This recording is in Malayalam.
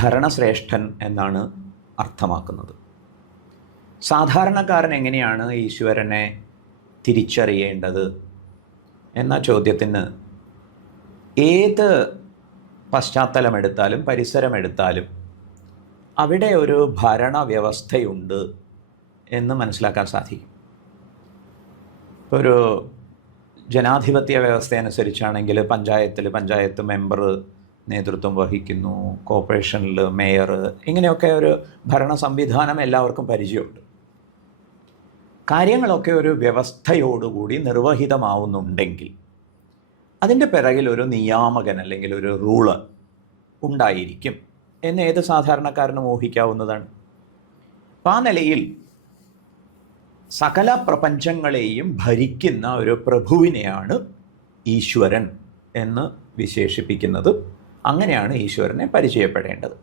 ഭരണശ്രേഷ്ഠൻ എന്നാണ് അർത്ഥമാക്കുന്നത്. സാധാരണക്കാരൻ എങ്ങനെയാണ് ഈശ്വരനെ തിരിച്ചറിയേണ്ടത് എന്ന ചോദ്യത്തിന് ഏത് പശ്ചാത്തലമെടുത്താലും പരിസരമെടുത്താലും അവിടെ ഒരു ഭരണവ്യവസ്ഥയുണ്ട് എന്ന് മനസ്സിലാക്കാൻ സാധിക്കും. ഒരു ജനാധിപത്യ വ്യവസ്ഥ അനുസരിച്ചാണെങ്കിൽ പഞ്ചായത്ത് മെമ്പർ നേതൃത്വം വഹിക്കുന്നു, കോർപ്പറേഷനിൽ മേയർ, ഇങ്ങനെയൊക്കെ ഒരു ഭരണ സംവിധാനം എല്ലാവർക്കും പരിചയമുണ്ട്. കാര്യങ്ങളൊക്കെ ഒരു വ്യവസ്ഥയോടുകൂടി നിർവഹിതമാവുന്നുണ്ടെങ്കിൽ അതിൻ്റെ പിറകിൽ ഒരു നിയാമകൻ അല്ലെങ്കിൽ ഒരു റൂളർ ഉണ്ടായിരിക്കും എന്ന് ഏത് സാധാരണക്കാരനും ഊഹിക്കാവുന്നതാണ്. അപ്പം ആ നിലയിൽ സകല പ്രപഞ്ചങ്ങളെയും ഭരിക്കുന്ന ഒരു പ്രഭുവിനെയാണ് ഈശ്വരൻ എന്ന് വിശേഷിപ്പിക്കുന്നത്. അങ്ങനെയാണ് ഈശ്വരനെ പരിചയപ്പെടേണ്ടത്.